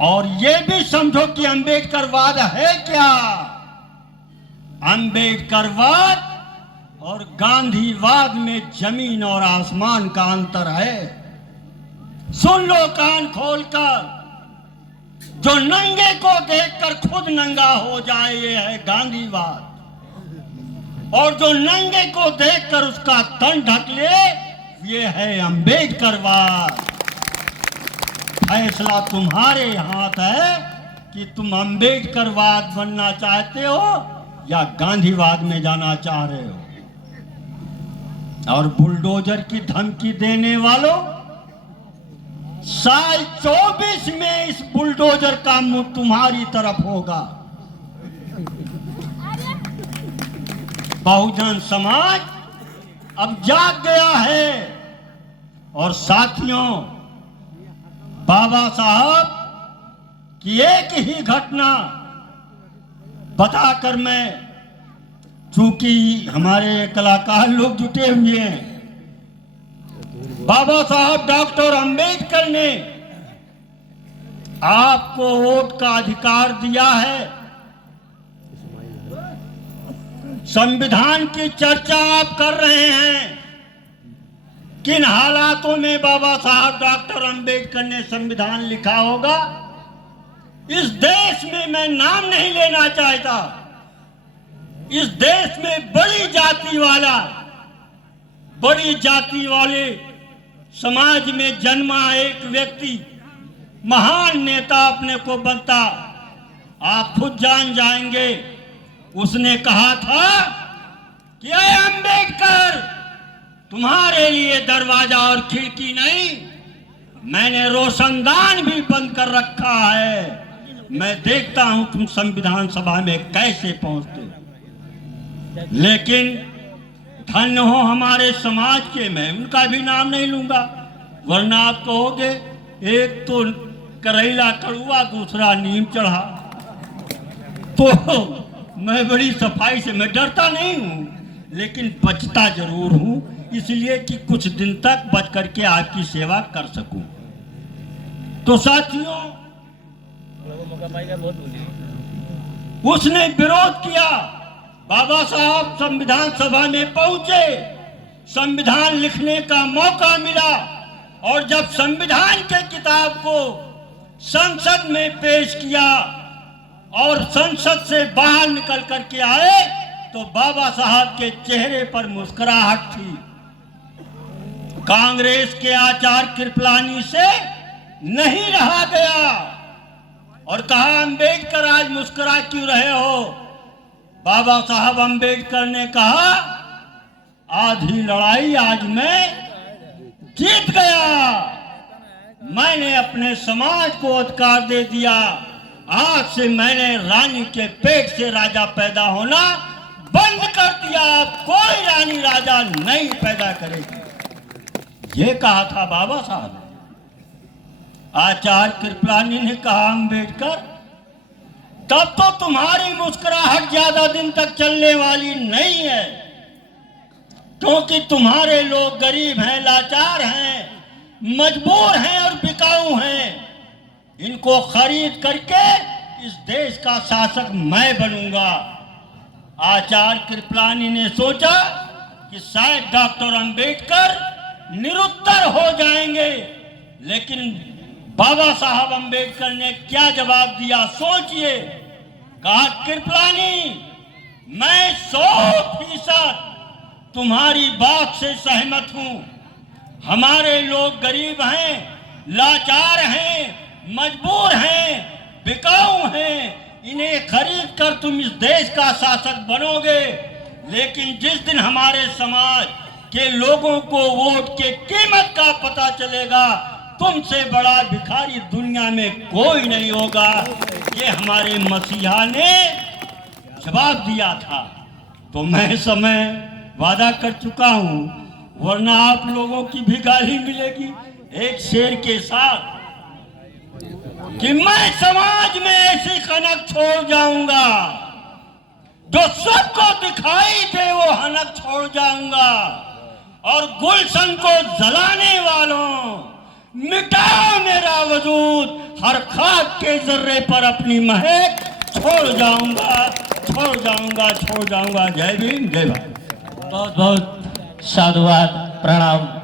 और ये भी समझो कि अंबेडकरवाद है क्या। अंबेडकरवाद और गांधीवाद में जमीन और आसमान का अंतर है। सुन लो कान खोलकर, जो नंगे को देखकर खुद नंगा हो जाए ये है गांधीवाद, और जो नंगे को देखकर उसका तन ढक ले ये है अंबेडकरवाद। फैसला तुम्हारे हाथ है कि तुम अंबेडकरवाद बनना चाहते हो या गांधीवाद में जाना चाह रहे हो। और बुलडोजर की धमकी देने वालों, साल 24 में इस बुलडोजर का मुंह तुम्हारी तरफ होगा। बहुजन समाज अब जाग गया है। और साथियों, बाबा साहब की एक ही घटना बताकर मैं, चूंकि हमारे कलाकार लोग जुटे हुए हैं, बाबा साहब डॉक्टर अंबेडकर ने आपको वोट का अधिकार दिया है। संविधान की चर्चा आप कर रहे हैं। किन हालातों में बाबा साहब डॉक्टर अंबेडकर ने संविधान लिखा होगा, इस देश में मैं नाम नहीं लेना चाहता। इस देश में बड़ी जाति वाले समाज में जन्मा एक व्यक्ति महान नेता अपने को बनता, आप खुद जान जाएंगे। उसने कहा था कि अरे अंबेडकर, तुम्हारे लिए दरवाजा और खिड़की नहीं, मैंने रोशनदान भी बंद कर रखा है। मैं देखता हूं तुम संविधान सभा में कैसे पहुंचते। लेकिन धन्य हो हमारे समाज के, मैं उनका भी नाम नहीं लूंगा, वरना आप कहोगे एक तो करेला कड़ुआ, दूसरा नीम चढ़ा। तो मैं बड़ी सफाई से, मैं डरता नहीं हूं, लेकिन बचता जरूर हूं, इसलिए कि कुछ दिन तक बच करके आपकी सेवा कर सकूं। तो साथियों, उसने विरोध किया। बाबा साहब संविधान सभा में पहुंचे, संविधान लिखने का मौका मिला, और जब संविधान के किताब को संसद में पेश किया और संसद से बाहर निकल करके आए, तो बाबा साहब के चेहरे पर मुस्कुराहट थी। कांग्रेस के आचार्य कृपलानी से नहीं रहा गया और कहा, अंबेडकर आज मुस्कुरा क्यों रहे हो। बाबा साहब अंबेडकर ने कहा, आधी लड़ाई आज मैं जीत गया। मैंने अपने समाज को अधिकार दे दिया। आज से मैंने रानी के पेट से राजा पैदा होना बंद कर दिया। अब कोई रानी राजा नहीं पैदा करेगी। ये कहा था बाबा साहब। आचार्य कृपलानी ने कहा, अंबेडकर, तब तो तुम्हारी मुस्कुराहट ज्यादा दिन तक चलने वाली नहीं है, क्योंकि तुम्हारे लोग गरीब हैं, लाचार हैं, मजबूर हैं और बिकाऊ हैं। इनको खरीद करके इस देश का शासक मैं बनूंगा। आचार्य कृपलानी ने सोचा कि शायद डॉक्टर अंबेडकर निरुत्तर हो जाएंगे, लेकिन बाबा साहब अंबेडकर ने क्या जवाब दिया सोचिए। कहा, कृपलानी, मैं 100% तुम्हारी बात से सहमत हूं। हमारे लोग गरीब हैं, लाचार हैं, मजबूर हैं, बिकाऊ हैं। इन्हें खरीद कर तुम इस देश का शासक बनोगे, लेकिन जिस दिन हमारे समाज के लोगों को वोट के कीमत का पता चलेगा, तुमसे बड़ा भिखारी दुनिया में कोई नहीं होगा। ये हमारे मसीहा ने जवाब दिया था। तो मैं समय वादा कर चुका हूं, वरना आप लोगों की भी गाली मिलेगी एक शेर के साथ, कि मैं समाज में ऐसी खनक छोड़ जाऊंगा जो सबको दिखाई दे, वो हनक छोड़ जाऊंगा। और गुलशन को जलाने वालों, मिटाओ मेरा वजूद, हर खाक के जर्रे पर अपनी महक छोड़ जाऊंगा, छोड़ जाऊंगा, छोड़ जाऊंगा। जय भीम, जय भारत। बहुत बहुत साधुवाद, प्रणाम।